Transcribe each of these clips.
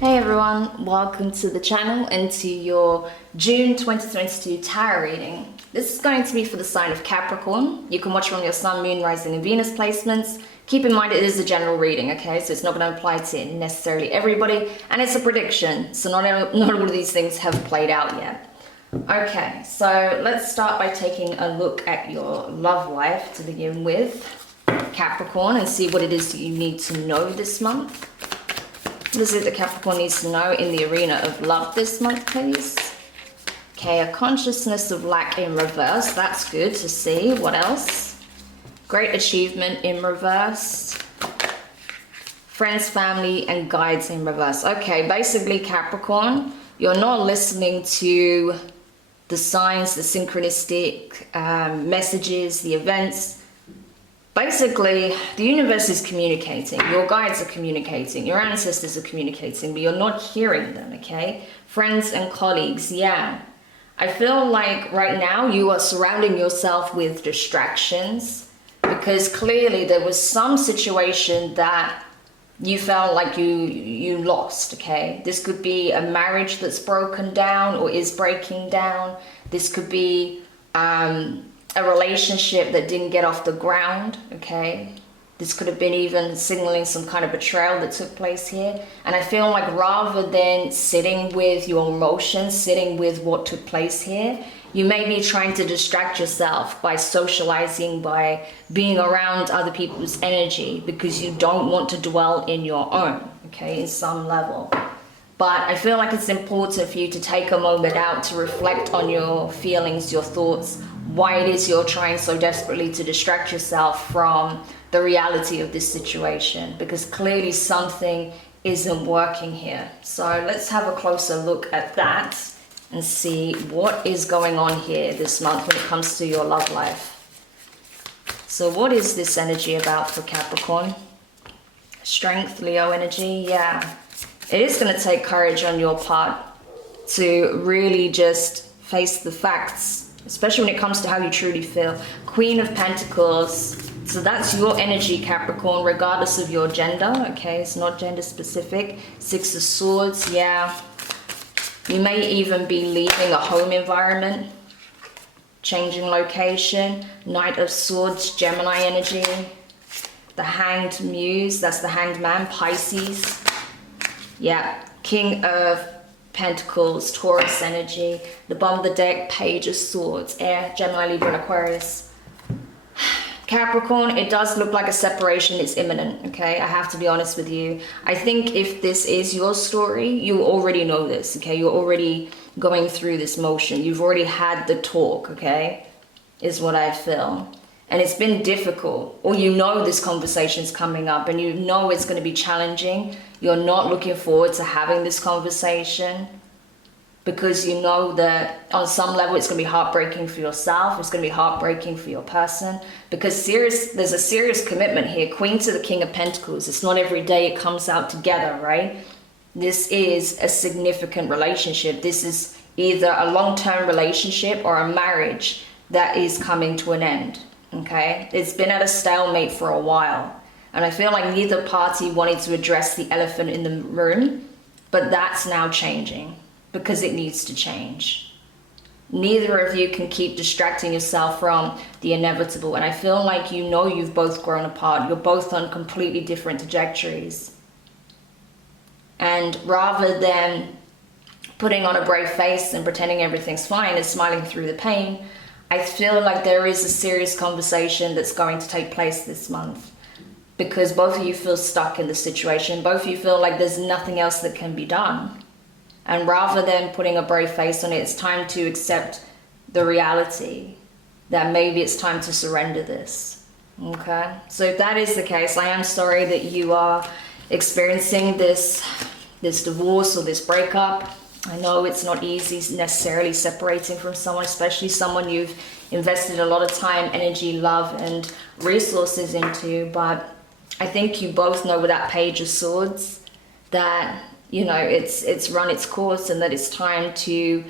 Hey everyone, welcome to the channel and to your June 2022 tarot reading. This is going to be for the sign of Capricorn. You can watch from your Sun, Moon, Rising and Venus placements. Keep in mind it is a general reading, okay? So it's not going to apply to necessarily everybody, and it's a prediction, so not all of these things have played out yet. Okay, so let's start by taking a look at your love life to begin with, Capricorn, and see what it is that you need to know this month. What is it that Capricorn needs to know in the arena of love this month, please? Okay, a consciousness of lack in reverse. That's good to see. What else? Great achievement in reverse. Friends, family, and guides in reverse. Okay, basically, Capricorn, you're not listening to the signs, the synchronistic messages, the events. Basically, the universe is communicating, your guides are communicating, your ancestors are communicating, but you're not hearing them, okay? Friends and colleagues, yeah. I feel like right now you are surrounding yourself with distractions because clearly there was some situation that you felt like you lost, okay? This could be a marriage that's broken down or is breaking down. This could be a relationship that didn't get off the ground, okay? This could have been even signaling some kind of betrayal that took place here. And I feel like rather than sitting with your emotions, sitting with what took place here, you may be trying to distract yourself by socializing, by being around other people's energy because you don't want to dwell in your own, okay, in some level. But I feel like it's important for you to take a moment out to reflect on your feelings, your thoughts, why it is you're trying so desperately to distract yourself from the reality of this situation, because clearly something isn't working here. So let's have a closer look at that and see what is going on here this month when it comes to your love life. So what is this energy about for Capricorn? Strength, Leo energy, yeah. It is going to take courage on your part to really just face the facts, especially when it comes to how you truly feel. Queen of Pentacles, so that's your energy, Capricorn, regardless of your gender, okay? It's not gender specific. Six of Swords, yeah. You may even be leaving a home environment, changing location. Knight of Swords, Gemini energy. The Hanged Muse, that's the Hanged Man, Pisces. Yeah, King of Pentacles, Taurus energy. The bottom of the deck, Page of Swords, Air, Gemini, Libra, and Aquarius. Capricorn, it does look like a separation is imminent, okay? I have to be honest with you. I think if this is your story, you already know this, okay? You're already going through this motion. You've already had the talk, okay? Is what I feel. And it's been difficult, or you know this conversation's coming up and you know it's going to be challenging. You're not looking forward to having this conversation because you know that on some level it's going to be heartbreaking for yourself. It's going to be heartbreaking for your person because there's a serious commitment here. Queen to the King of Pentacles. It's not every day it comes out together, right? This is a significant relationship. This is either a long-term relationship or a marriage that is coming to an end. Okay, it's been at a stalemate for a while, and I feel like neither party wanted to address the elephant in the room, but that's now changing because it needs to change. Neither of you can keep distracting yourself from the inevitable, and I feel like you know you've both grown apart. You're both on completely different trajectories, and rather than putting on a brave face and pretending everything's fine and smiling through the pain, I feel like there is a serious conversation that's going to take place this month because both of you feel stuck in the situation. Both of you feel like there's nothing else that can be done. And rather than putting a brave face on it, it's time to accept the reality that maybe it's time to surrender this. Okay? So if that is the case, I am sorry that you are experiencing this divorce or this breakup. I know it's not easy necessarily separating from someone, especially someone you've invested a lot of time, energy, love, and resources into. But I think you both know with that Page of Swords that, you know, it's run its course and that it's time to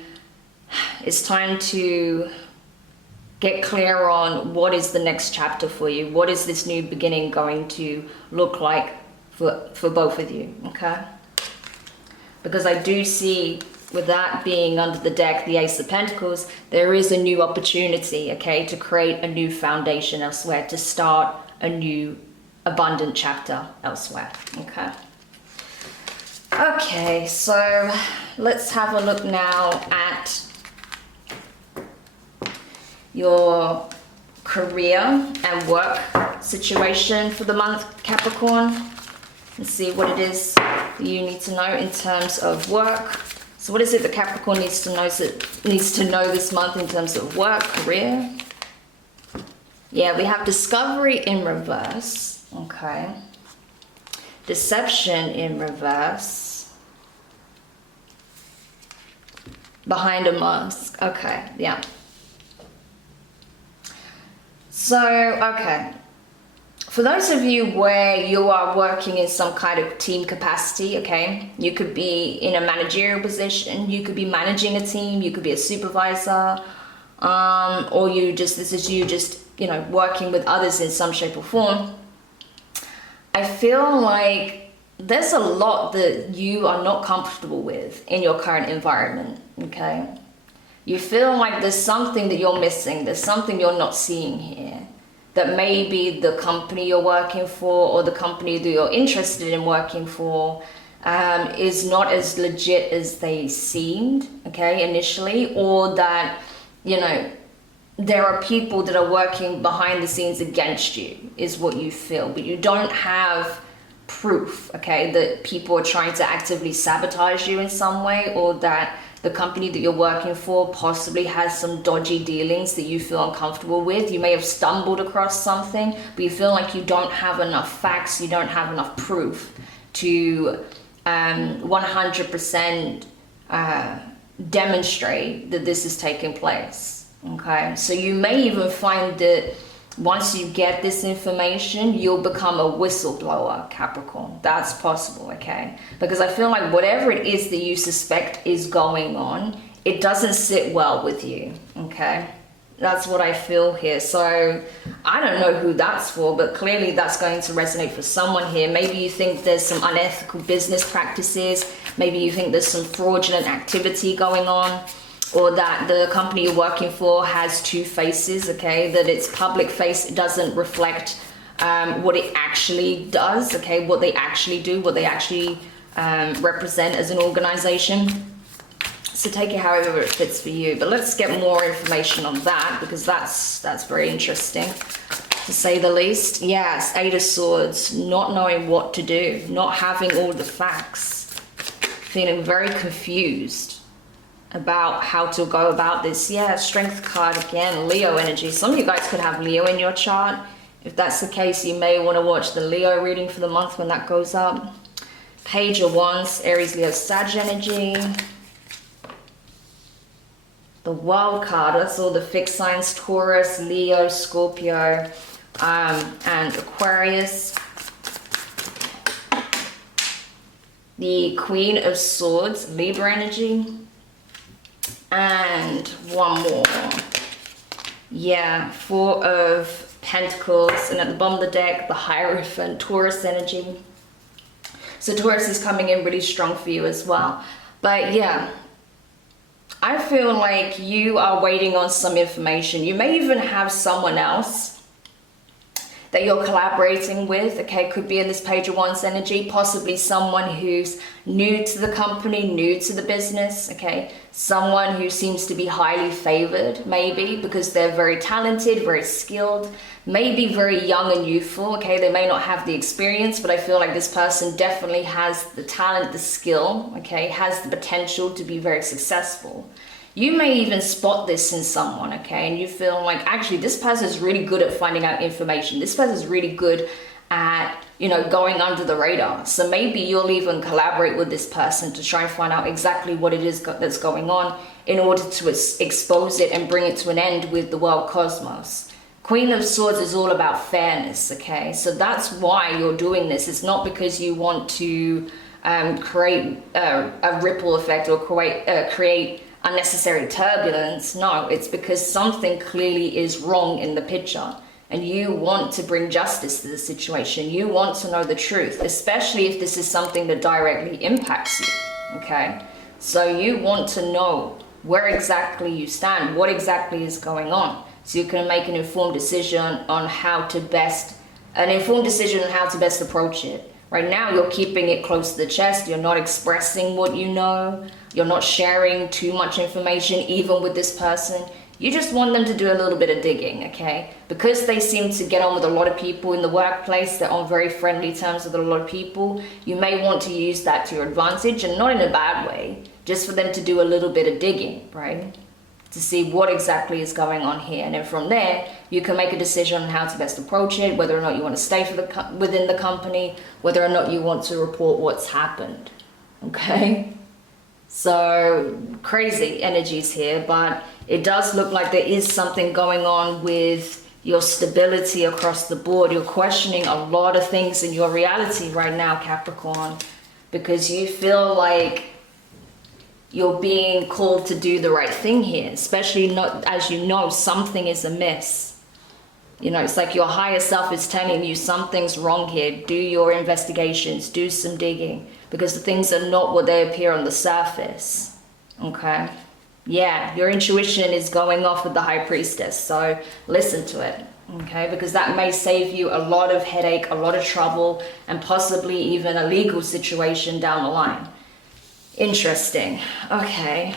get clear on what is the next chapter for you. What is this new beginning going to look like for both of you, okay? Because I do see, with that being under the deck, the Ace of Pentacles, there is a new opportunity, okay, to create a new foundation elsewhere, to start a new abundant chapter elsewhere, okay? Okay, so let's have a look now at your career and work situation for the month, Capricorn, and see what it is that you need to know in terms of work. So what is it that Capricorn needs to know this month in terms of work, career? Yeah, we have discovery in reverse, okay. Deception in reverse. Behind a mask, okay, yeah. So, okay. For those of you where you are working in some kind of team capacity, okay, you could be in a managerial position, you could be managing a team, you could be a supervisor, or this is you just, you know, working with others in some shape or form. I feel like there's a lot that you are not comfortable with in your current environment, okay? You feel like there's something that you're missing, there's something you're not seeing here. That maybe the company you're working for or the company that you're interested in working for is not as legit as they seemed, okay, initially, or that, you know, there are people that are working behind the scenes against you, is what you feel, but you don't have proof, okay, that people are trying to actively sabotage you in some way, or that the company that you're working for possibly has some dodgy dealings that you feel uncomfortable with. You may have stumbled across something, but you feel like you don't have enough facts, you don't have enough proof to 100% demonstrate that this is taking place, okay? So you may even find that once you get this information, you'll become a whistleblower, Capricorn. That's possible, okay? Because I feel like whatever it is that you suspect is going on, it doesn't sit well with you, okay? That's what I feel here. So I don't know who that's for, but clearly that's going to resonate for someone here. Maybe you think there's some unethical business practices. Maybe you think there's some fraudulent activity going on, or that the company you're working for has two faces, okay? That its public face doesn't reflect what it actually does, okay? What they actually do, what they actually represent as an organization. So take it however it fits for you. But let's get more information on that, because that's very interesting, to say the least. Yes, Eight of Swords, not knowing what to do, not having all the facts, feeling very confused about how to go about this. Yeah, Strength card again, Leo energy. Some of you guys could have Leo in your chart. If that's the case, you may want to watch the Leo reading for the month when that goes up. Page of Wands, Aries, Leo, Sag energy. The Wild card, that's all the fixed signs, Taurus, Leo, Scorpio, and Aquarius. The Queen of Swords, Libra energy. And one more. Yeah, Four of Pentacles. And at the bottom of the deck, the Hierophant, Taurus energy. So Taurus is coming in really strong for you as well. But yeah, I feel like you are waiting on some information. You may even have someone else that you're collaborating with, okay? Could be in this Page of Wands energy, possibly someone who's new to the company, new to the business, okay? Someone who seems to be highly favored, maybe, because they're very talented, very skilled, maybe very young and youthful, okay? They may not have the experience, but I feel like this person definitely has the talent, the skill, okay? Has the potential to be very successful. You may even spot this in someone, okay? And you feel like, actually, this person is really good at finding out information. This person is really good at, you know, going under the radar. So maybe you'll even collaborate with this person to try and find out exactly what it is that's going on in order to expose it and bring it to an end with the world cosmos. Queen of Swords is all about fairness, okay? So that's why you're doing this. It's not because you want to create a ripple effect or create unnecessary turbulence. No, it's because something clearly is wrong in the picture and you want to bring justice to the situation. You want to know the truth, especially if this is something that directly impacts you, okay? So you want to know where exactly you stand, what exactly is going on, so you can make an informed decision on how to best approach it. Right now, you're keeping it close to the chest. You're not expressing what you know. You're not sharing too much information, even with this person. You just want them to do a little bit of digging, okay? Because they seem to get on with a lot of people in the workplace, they're on very friendly terms with a lot of people, you may want to use that to your advantage, and not in a bad way, just for them to do a little bit of digging, right? To see what exactly is going on here. And then from there, you can make a decision on how to best approach it, whether or not you want to stay within the company, whether or not you want to report what's happened, okay? So crazy energies here, but it does look like there is something going on with your stability across the board. You're questioning a lot of things in your reality right now, Capricorn, because you feel like you're being called to do the right thing here, especially not as you know something is amiss. You know, it's like your higher self is telling you something's wrong here. Do your investigations, do some digging, because the things are not what they appear on the surface, okay? Yeah, your intuition is going off with the High Priestess, so listen to it, okay? Because that may save you a lot of headache, a lot of trouble, and possibly even a legal situation down the line. Interesting. Okay.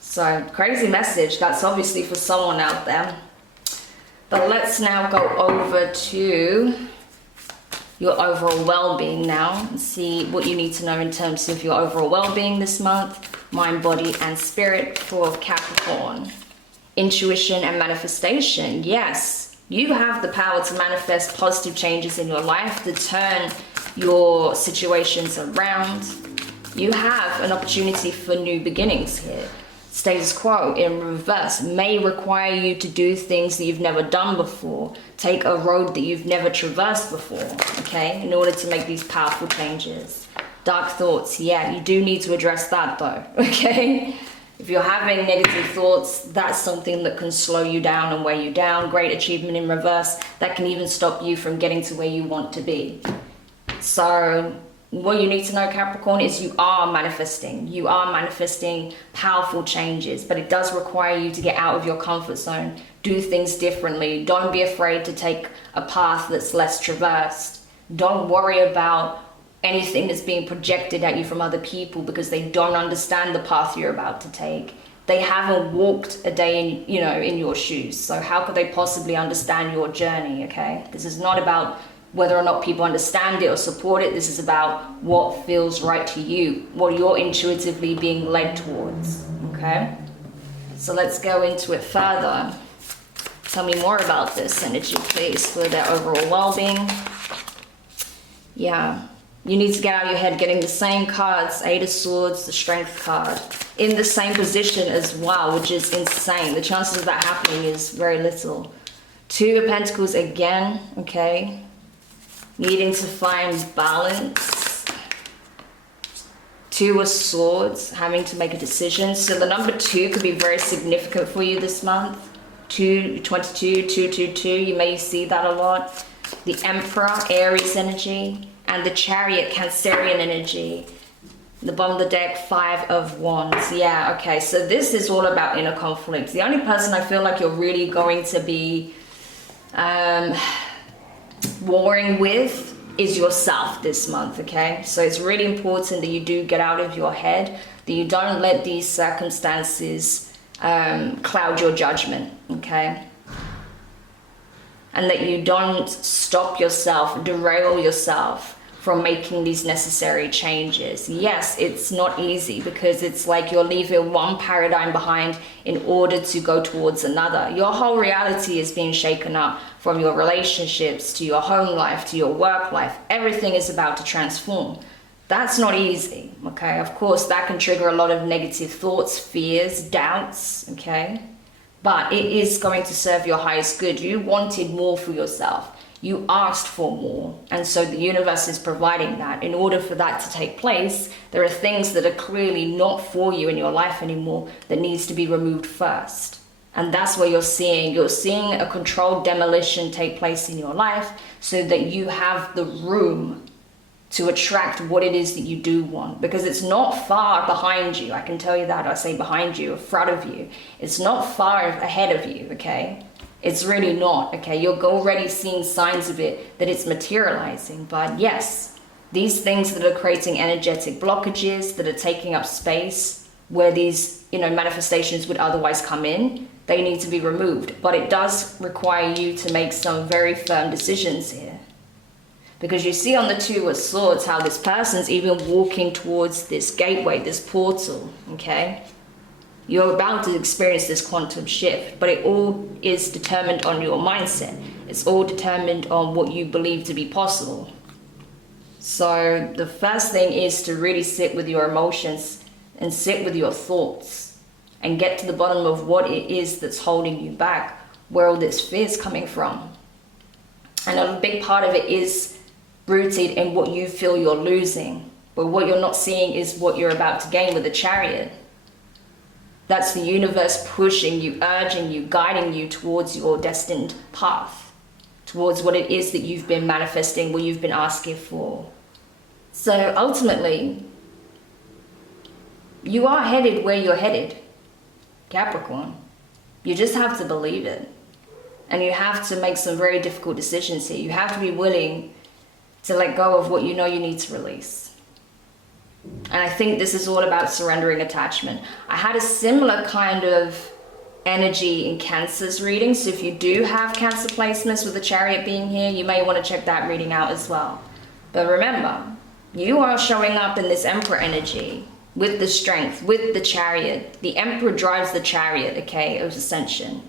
So, crazy message. That's obviously for someone out there. But let's now go over to your overall well-being now and see what you need to know in terms of your overall well-being this month. Mind, body, and spirit for Capricorn. Intuition and manifestation. Yes, you have the power to manifest positive changes in your life, to turn your situations around. You have an opportunity for new beginnings here. Status quo in reverse may require you to do things that you've never done before, take a road that you've never traversed before, okay, in order to make these powerful changes. Dark thoughts, yeah, you do need to address that though, okay? If you're having negative thoughts, that's something that can slow you down and weigh you down. Great achievement in reverse, that can even stop you from getting to where you want to be. So what you need to know, Capricorn, is you are manifesting. You are manifesting powerful changes, but it does require you to get out of your comfort zone, do things differently. Don't be afraid to take a path that's less traversed. Don't worry about anything that's being projected at you from other people, because they don't understand the path you're about to take. They haven't walked a day in your shoes. So how could they possibly understand your journey, okay? This is not about whether or not people understand it or support it. This is about what feels right to you, what you're intuitively being led towards, okay? So let's go into it further. Tell me more about this energy, please, for their overall well-being. Yeah, you need to get out of your head getting the same cards, Eight of Swords, the Strength card, in the same position as well, which is insane. The chances of that happening is very little. Two of Pentacles again, okay? Needing to find balance. Two of Swords, having to make a decision. So the number 2 could be very significant for you this month. 22, 222, you may see that a lot. The Emperor, Aries energy, and the Chariot, Cancerian energy. The bottom of the deck, 5 of Wands. Yeah, okay, so this is all about inner conflict. The only person I feel like you're really going to be warring with is yourself this month, okay? So it's really important that you do get out of your head, that you don't let these circumstances cloud your judgment, okay? And that you don't stop yourself, derail yourself from making these necessary changes. Yes, it's not easy, because it's like you're leaving one paradigm behind in order to go towards another. Your whole reality is being shaken up, from your relationships to your home life to your work life. Everything is about to transform. That's not easy, okay? Of course, that can trigger a lot of negative thoughts, fears, doubts, okay? But it is going to serve your highest good. You wanted more for yourself. You asked for more, and so the universe is providing that. In order for that to take place, there are things that are clearly not for you in your life anymore that needs to be removed first. And that's what you're seeing a controlled demolition take place in your life, so that you have the room to attract what it is that you do want, because it's not far behind you. I can tell you that. I say behind you, in front of you. It's not far ahead of you, okay? It's really not, okay? You're already seeing signs of it, that it's materializing. But yes, these things that are creating energetic blockages, that are taking up space where these, you know, manifestations would otherwise come in, they need to be removed. But it does require you to make some very firm decisions here. Because you see on the Two of Swords how this person's even walking towards this gateway, this portal, okay? You're about to experience this quantum shift, but it all is determined on your mindset. It's all determined on what you believe to be possible. So the first thing is to really sit with your emotions and sit with your thoughts and get to the bottom of what it is that's holding you back, where all this fear is coming from. And a big part of it is rooted in what you feel you're losing, but what you're not seeing is what you're about to gain with the Chariot. That's the universe pushing you, urging you, guiding you towards your destined path, towards what it is that you've been manifesting, what you've been asking for. So ultimately, you are headed where you're headed, Capricorn. You just have to believe it. And you have to make some very difficult decisions here. You have to be willing to let go of what you know you need to release. And I think this is all about surrendering attachment. I had a similar kind of energy in Cancer's reading. So if you do have Cancer placements with the Chariot being here, you may want to check that reading out as well. But remember, you are showing up in this Emperor energy with the strength, with the Chariot. The Emperor drives the Chariot, okay, of Ascension.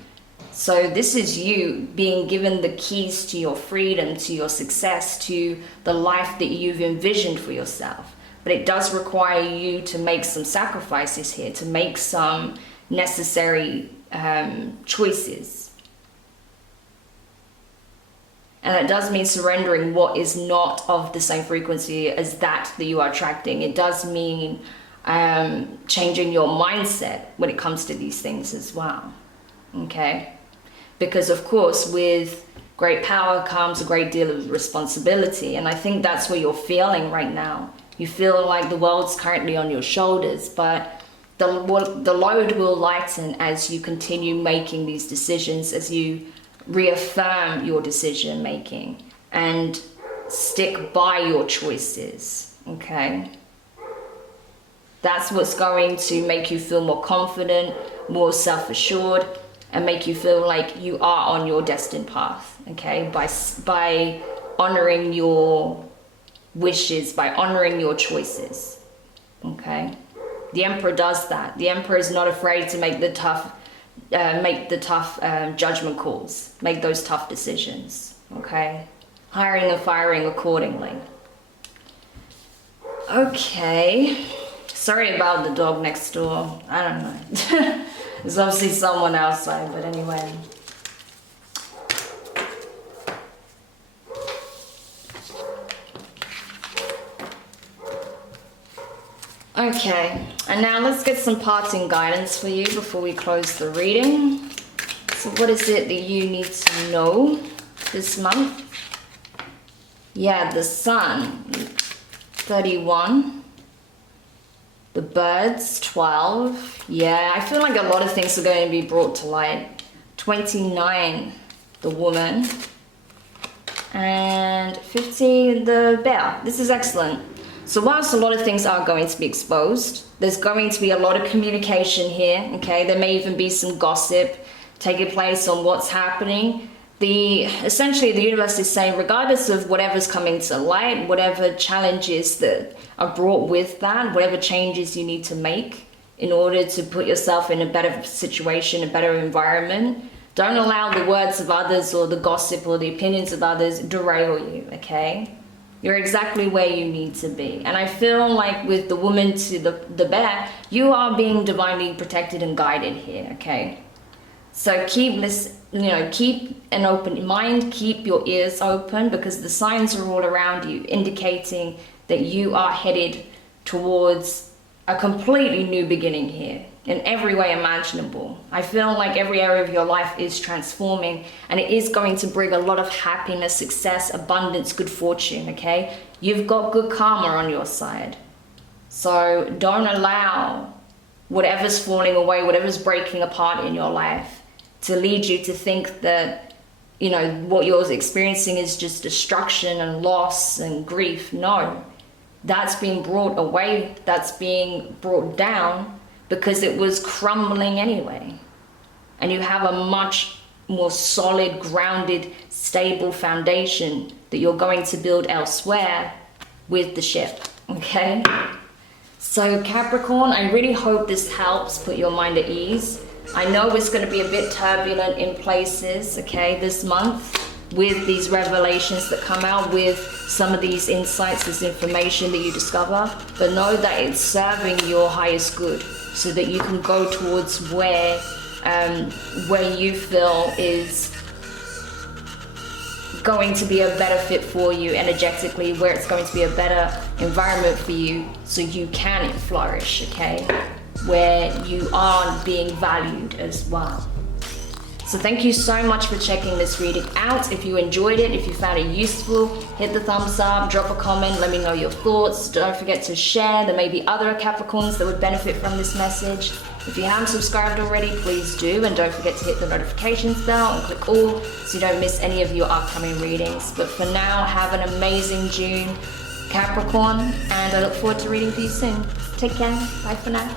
So this is you being given the keys to your freedom, to your success, to the life that you've envisioned for yourself. But it does require you to make some sacrifices here, to make some necessary choices. And that does mean surrendering what is not of the same frequency as that you are attracting. It does mean changing your mindset when it comes to these things as well. Okay? Because of course, with great power comes a great deal of responsibility. And I think that's what you're feeling right now. You feel like the world's currently on your shoulders, but the load will lighten as you continue making these decisions, as you reaffirm your decision making and stick by your choices, okay? That's what's going to make you feel more confident, more self-assured, and make you feel like you are on your destined path, okay? By honoring your wishes, by honoring your choices, okay? The Emperor does that. The Emperor is not afraid to make the tough judgment calls, make those tough decisions, okay? Hiring and firing accordingly. Okay, sorry about the dog next door. I don't know. There's obviously someone outside, but anyway. Okay, and now let's get some parting guidance for you before we close the reading. So what is it that you need to know this month? Yeah, the Sun, 31. The Birds, 12. Yeah, I feel like a lot of things are going to be brought to light. 29, the Woman. And 15, the Bear. This is excellent. So whilst a lot of things are going to be exposed, there's going to be a lot of communication here, okay? There may even be some gossip taking place on what's happening. Essentially, the universe is saying, regardless of whatever's coming to light, whatever challenges that are brought with that, whatever changes you need to make in order to put yourself in a better situation, a better environment, don't allow the words of others or the gossip or the opinions of others derail you, okay? You're exactly where you need to be. And I feel like with the Woman to the Bear, you are being divinely protected and guided here, okay? So keep an open mind, keep your ears open, because the signs are all around you, indicating that you are headed towards a completely new beginning here. in every way imaginable. I feel like every area of your life is transforming, and it is going to bring a lot of happiness, success, abundance, good fortune, okay? You've got good karma on your side. So don't allow whatever's falling away, whatever's breaking apart in your life to lead you to think that, you know, what you're experiencing is just destruction and loss and grief. No, that's being brought away, that's being brought down because it was crumbling anyway. And you have a much more solid, grounded, stable foundation that you're going to build elsewhere with the ship, okay? So Capricorn, I really hope this helps put your mind at ease. I know it's going to be a bit turbulent in places, okay, this month with these revelations that come out, with some of these insights, this information that you discover, but know that it's serving your highest good so that you can go towards where you feel is going to be a better fit for you energetically, where it's going to be a better environment for you so you can flourish, okay? Where you are being valued as well. So thank you so much for checking this reading out. If you enjoyed it, if you found it useful, hit the thumbs up, drop a comment, let me know your thoughts. Don't forget to share. There may be other Capricorns that would benefit from this message. If you haven't subscribed already, please do, and don't forget to hit the notifications bell and click all so you don't miss any of your upcoming readings. But for now, have an amazing June, Capricorn, and I look forward to reading for you soon. Take care. Bye for now.